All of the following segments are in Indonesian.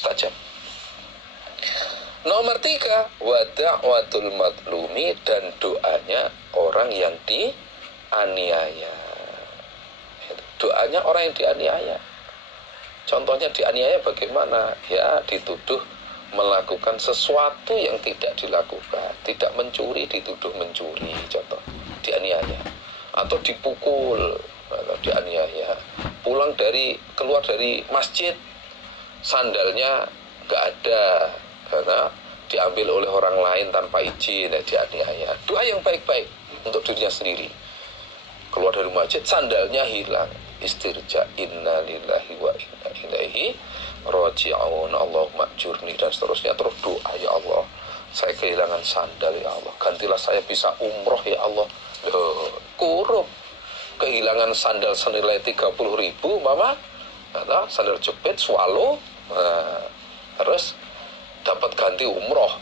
mustajab. Nomor 3, wa da'watul madlumi, dan doanya orang yang dianiaya. Doanya orang yang dianiaya. Contohnya dianiaya bagaimana? Ya, dituduh melakukan sesuatu yang tidak dilakukan, tidak mencuri dituduh mencuri, contoh dianiaya, atau dipukul, atau dianiaya, keluar dari masjid sandalnya nggak ada karena diambil oleh orang lain tanpa izin, dianiaya. Doa yang baik-baik untuk dirinya sendiri, keluar dari masjid sandalnya hilang, istirja, inna lillahi wa inna ilaihi raji'un, Allahumma ajurni, dan seterusnya. Terus doa, ya Allah, saya kehilangan sandal, ya Allah, gantilah saya bisa umroh, ya Allah. Kurup, kehilangan sandal senilai 30.000, mama, sandal jepit, swallow, terus dapat ganti umroh,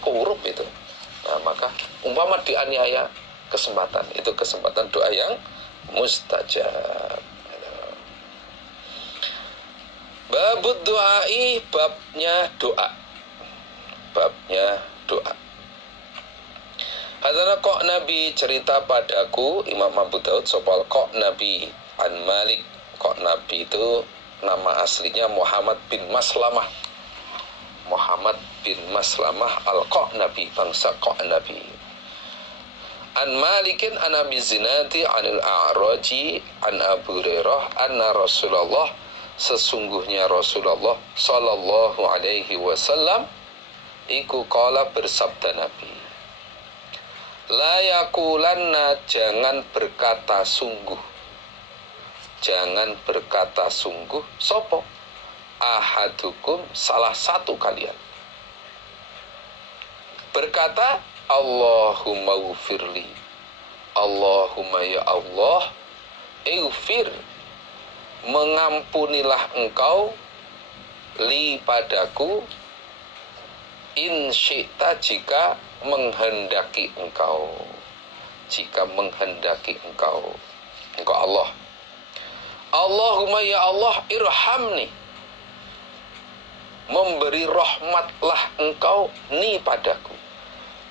kurup itu. Maka umpama dianiaya, kesempatan itu, kesempatan doa yang mustajab. Babud doai, babnya doa. Babnya doa. Hadana kok Nabi, cerita padaku, Imam Abu Daud sopal kok Nabi an Malik. Kok Nabi itu nama aslinya Muhammad bin Maslamah. Muhammad bin Maslamah al-Kok Nabi, bangsa Kok Nabi. An Malikin an Abi Zinati anil A'raji an Abu Hurairah anna Rasulullah, sesungguhnya Rasulullah sallallahu alaihi wasallam iku qala, bersabda Nabi, la yakulanna, jangan berkata sungguh, jangan berkata sungguh, sopo ahadukum, salah satu kalian, berkata Allahumma ufirli, Allahumma ya Allah, ighfir, mengampunilah engkau, li padaku, in syi'ta, jika menghendaki engkau, jika menghendaki engkau Allah. Allahumma ya Allah, irhamni, memberi rahmatlah engkau, ni padaku,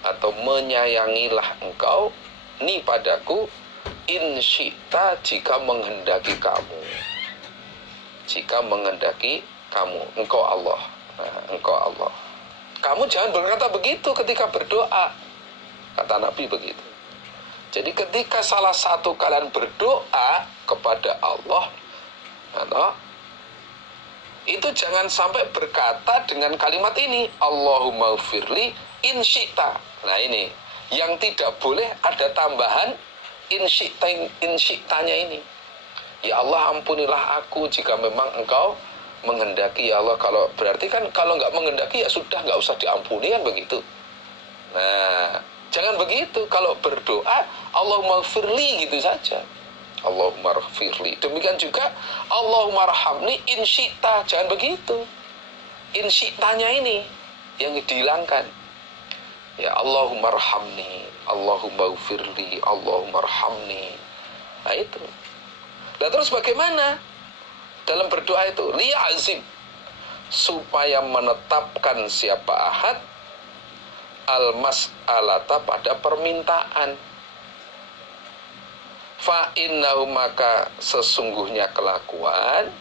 atau menyayangilah engkau, ni padaku, in syi'ta, jika menghendaki kamu, jika menghendaki kamu, engkau Allah. Engkau Allah. Kamu jangan berkata begitu ketika berdoa, kata Nabi begitu. Jadi ketika salah satu kalian berdoa kepada Allah, itu jangan sampai berkata dengan kalimat ini, Allahumma ufirli in syi'ta. Nah ini, yang tidak boleh ada tambahan in syi'tanya ini. Ya Allah, ampunilah aku jika memang engkau menghendaki, ya Allah. Kalau berarti kan kalau nggak menghendaki ya sudah, nggak usah diampuni, kan begitu. Nah, jangan begitu. Kalau berdoa Allahumma firli gitu saja, Allahumma firli. Demikian juga Allahumma rahamni in syi'ta, jangan begitu. In syi'tanya ini yang dihilangkan. Ya Allahumma rahamni, Allahumma firli, Allahumma rahamni. Nah itu. Dan terus bagaimana dalam berdoa itu? Liya'zim, supaya menetapkan siapa ahad al-mas'alata, pada permintaan. Fa'innahu, maka sesungguhnya kelakuan,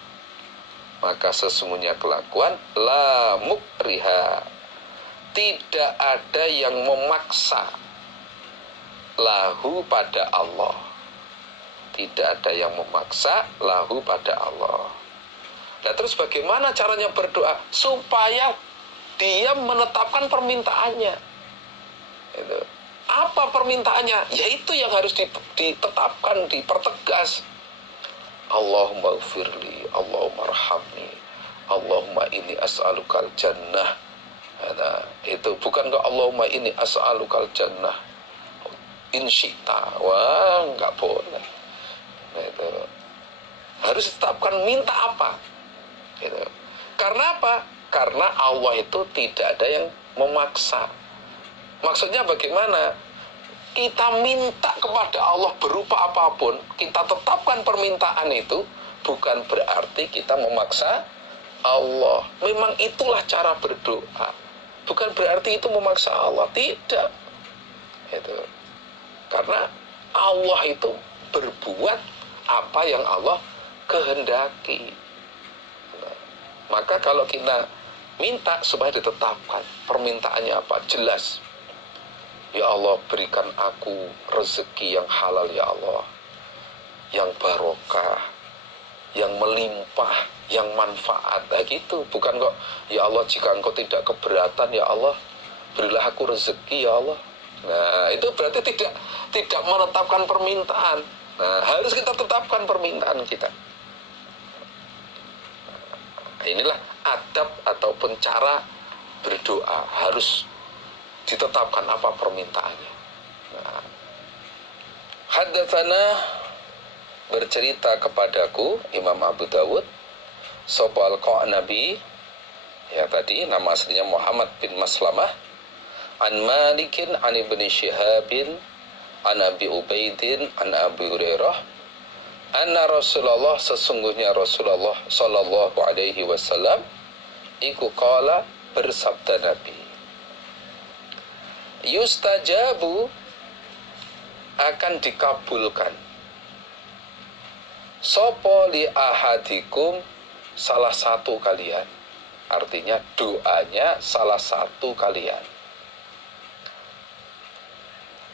la mukriha, tidak ada yang memaksa, lahu pada Allah, tidak ada yang memaksa lahu pada Allah. Nah terus bagaimana caranya berdoa supaya dia menetapkan permintaannya? Itu. Apa permintaannya? Yaitu yang harus ditetapkan, dipertegas. Allahumma ufirli, Allahumma rahamni, Allahumma inni as'alukal jannah. Nah, itu bukan ke Allahumma inni as'alukal jannah in syi'ta. Wah, nggak boleh. Itu harus ditetapkan minta apa. Itu. Karena apa? Karena Allah itu tidak ada yang memaksa. Maksudnya bagaimana? Kita minta kepada Allah berupa apapun, kita tetapkan permintaan itu, bukan berarti kita memaksa Allah. Memang itulah cara berdoa. Bukan berarti itu memaksa Allah, tidak. Itu. Karena Allah itu berbuat apa yang Allah kehendaki. Nah, maka kalau kita minta supaya ditetapkan permintaannya apa, jelas. Ya Allah, berikan aku rezeki yang halal ya Allah, yang barokah, yang melimpah, yang manfaat. Nah gitu, bukan kok ya Allah jika engkau tidak keberatan ya Allah, berilah aku rezeki ya Allah. Nah itu berarti tidak menetapkan permintaan. Nah harus kita tetapkan permintaan kita. Nah, inilah adab ataupun cara berdoa, harus ditetapkan apa permintaannya. Nah, haddatsana bercerita kepadaku Imam Abu Dawud sopal Qa'nabi, ya tadi nama aslinya Muhammad bin Maslamah, an Malikin an Ibni Syihabin an Abi Ubaidin an Abi Hurairah anna Rasulullah, sesungguhnya Rasulullah sallallahu alaihi wasallam iku qala, bersabda Nabi, yustajabu, akan dikabulkan sopo li ahadikum, salah satu kalian. Artinya doanya salah satu kalian.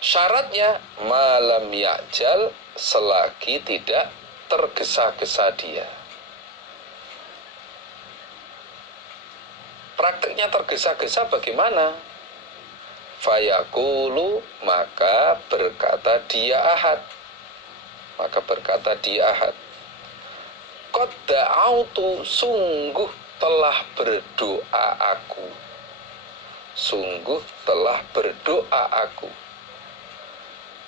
Syaratnya malam ya'jal, selagi tidak tergesa-gesa dia. Prakteknya tergesa-gesa bagaimana? Fayaqulu, maka berkata dia ahad. Maka berkata dia ahad, qad da'autu, sungguh telah berdoa aku. Sungguh telah berdoa aku.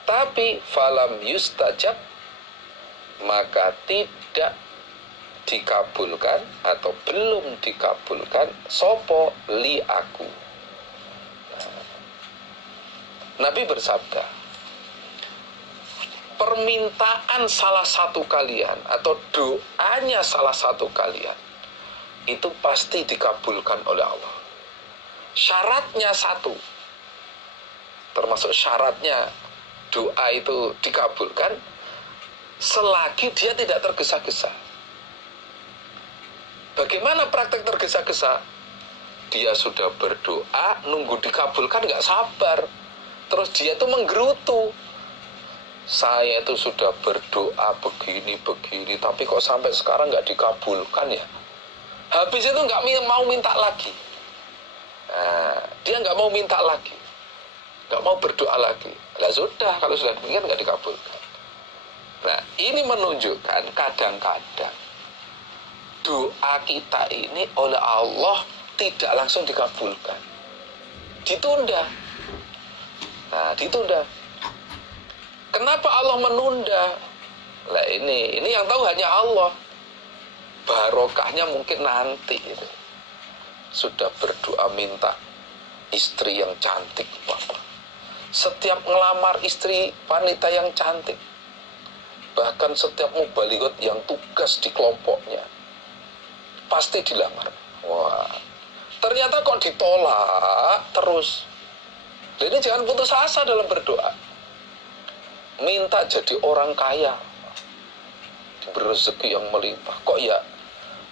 Tapi falam yustajab, maka tidak dikabulkan atau belum dikabulkan sopo li aku. Nabi bersabda, permintaan salah satu kalian atau doanya salah satu kalian itu pasti dikabulkan oleh Allah. Syaratnya satu, termasuk syaratnya doa itu dikabulkan selagi dia tidak tergesa-gesa. Bagaimana praktek tergesa-gesa? Dia sudah berdoa, nunggu dikabulkan nggak sabar. Terus dia tuh menggerutu, saya itu sudah berdoa begini, tapi kok sampai sekarang nggak dikabulkan ya. Habis itu nggak mau minta lagi. Nah, dia nggak mau minta lagi, nggak mau berdoa lagi. Lah sudah, kalau sudah demikian nggak dikabulkan. Nah, ini menunjukkan kadang-kadang doa kita ini oleh Allah tidak langsung dikabulkan, ditunda. Nah, ditunda. Kenapa Allah menunda? Lah ini yang tahu hanya Allah. Barokahnya mungkin nanti gitu. Sudah berdoa minta istri yang cantik, Bapak. Setiap ngelamar istri wanita yang cantik, bahkan setiap mubalighot yang tugas di kelompoknya pasti dilamar. Wah, ternyata kok ditolak terus. Jadi jangan putus asa dalam berdoa. Minta jadi orang kaya, diberi rezeki yang melimpah. Kok ya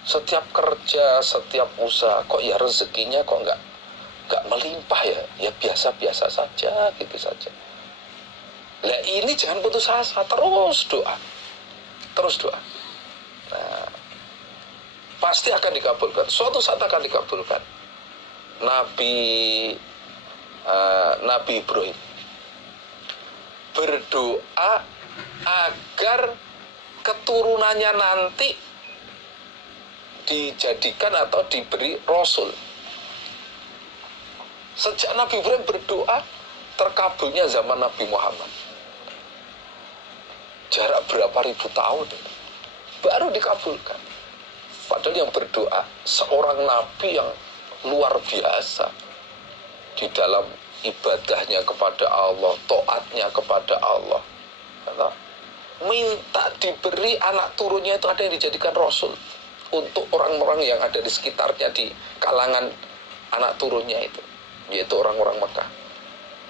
setiap kerja, setiap usaha, kok ya rezekinya kok nggak melimpah ya? Ya biasa-biasa saja, gitu saja. Nah ini jangan putus asa, terus doa, terus doa. Nah, pasti akan dikabulkan. Suatu saat akan dikabulkan. Nabi Ibrahim berdoa agar keturunannya nanti dijadikan atau diberi rasul. Sejak Nabi Ibrahim berdoa, terkabulnya zaman Nabi Muhammad. Jarak berapa ribu tahun baru dikabulkan. Padahal yang berdoa seorang nabi yang luar biasa di dalam ibadahnya kepada Allah, taatnya kepada Allah. Minta diberi anak turunnya itu ada yang dijadikan rasul. untuk orang-orang yang ada di sekitarnya, di kalangan anak turunnya itu, yaitu orang-orang Mekah.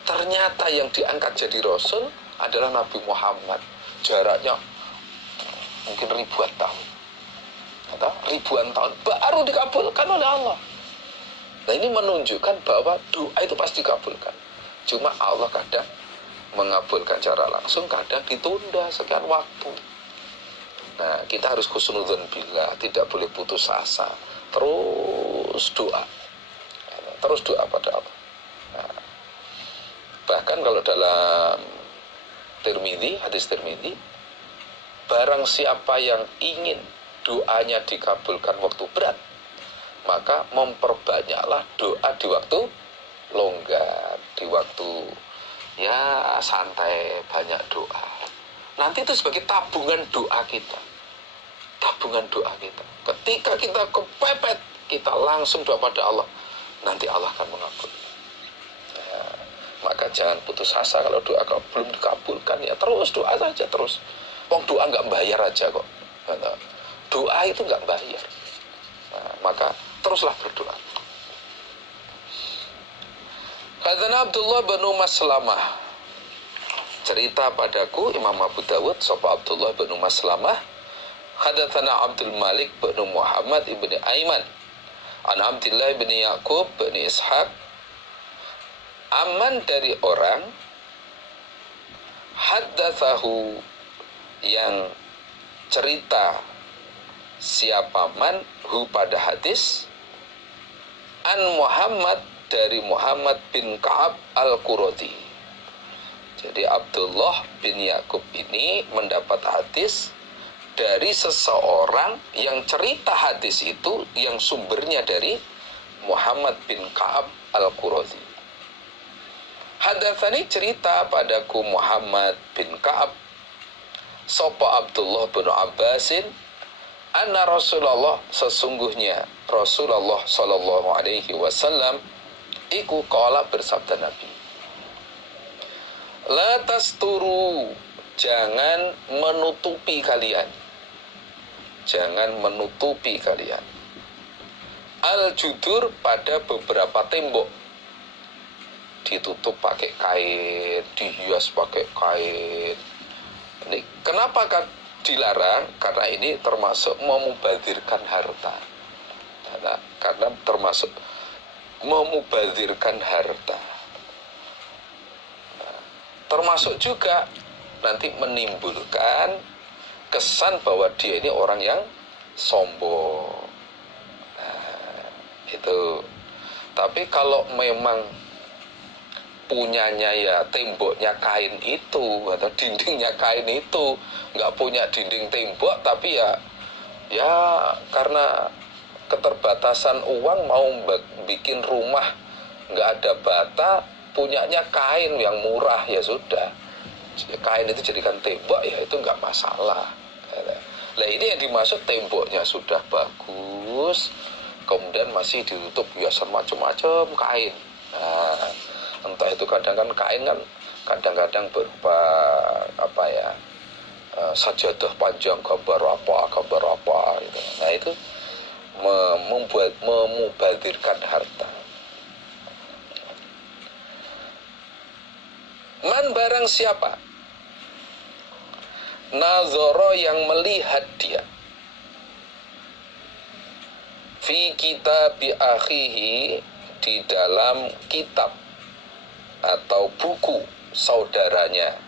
Ternyata yang diangkat jadi Rasul adalah Nabi Muhammad. Jaraknya mungkin ribuan tahun, atau ribuan tahun baru dikabulkan oleh Allah. Nah, ini menunjukkan bahwa doa itu pasti dikabulkan. Cuma Allah kadang mengabulkan secara langsung, kadang ditunda sekian waktu. Nah, kita harus husnudzon billah, tidak boleh putus asa, terus doa, terus doa pada Allah. Nah, bahkan kalau dalam Tirmidzi, hadis Tirmidzi, barang siapa yang ingin doanya dikabulkan waktu berat, maka memperbanyaklah doa di waktu longgar, di waktu ya santai, banyak doa. Nanti itu sebagai tabungan doa kita. Tabungan doa kita. Ketika kita kepepet, kita langsung doa pada Allah. Nanti Allah akan mengabul. Nah, maka jangan putus asa kalau doa belum dikabulkan, ya terus doa saja terus. Wong doa nggak bayar aja kok. Doa itu nggak bayar. Nah, maka teruslah berdoa. Hadzana Abdullah bin Maslamah, cerita padaku Imam Abu Dawud sapa Abdullah bin Maslamah, hadatsana Abdul Malik bin Muhammad ibn Aiman an Abdullah bin Yaqub bin Ishaq, aman dari orang haddatsahu, yang cerita siapa man hu pada hadis, an Muhammad, dari Muhammad bin Ka'ab al-Quradi. Jadi Abdullah bin Yaqub ini mendapat hadis dari seseorang yang cerita hadis itu yang sumbernya dari Muhammad bin Ka'ab al-Quradi. Hadatsani, cerita padaku Muhammad bin Ka'ab sapa Abdullah bin Abbasin, anna Rasulullah, sesungguhnya Rasulullah sallallahu alaihi wasallam iku qala, bersabda Nabi, la tasturu, jangan menutupi kalian, jangan menutupi kalian, al-judur, pada beberapa tembok, ditutup pakai kain, dihias pakai kain. Ini kenapa kan dilarang? Karena ini termasuk memubadzirkan harta. Karena termasuk memubadzirkan harta. Termasuk juga nanti menimbulkan kesan bahwa dia ini orang yang sombong. Nah, itu. Tapi kalau memang punyanya ya temboknya kain itu atau dindingnya kain itu, nggak punya dinding tembok, tapi ya karena keterbatasan uang mau bikin rumah nggak ada bata, punyanya kain yang murah, ya sudah, kain itu jadikan tembok, ya itu nggak masalah. Nah, ini yang dimaksud temboknya sudah bagus, kemudian masih ditutup hiasan macam-macam kain. Nah, entah itu kadang kan kain kan kadang-kadang berupa apa ya, sajadah panjang gambar apa gitu. Nah, itu memubadzirkan harta. Man, barang siapa nazoro, yang melihat dia, fi kitabi akhihi, di dalam kitab atau buku saudaranya,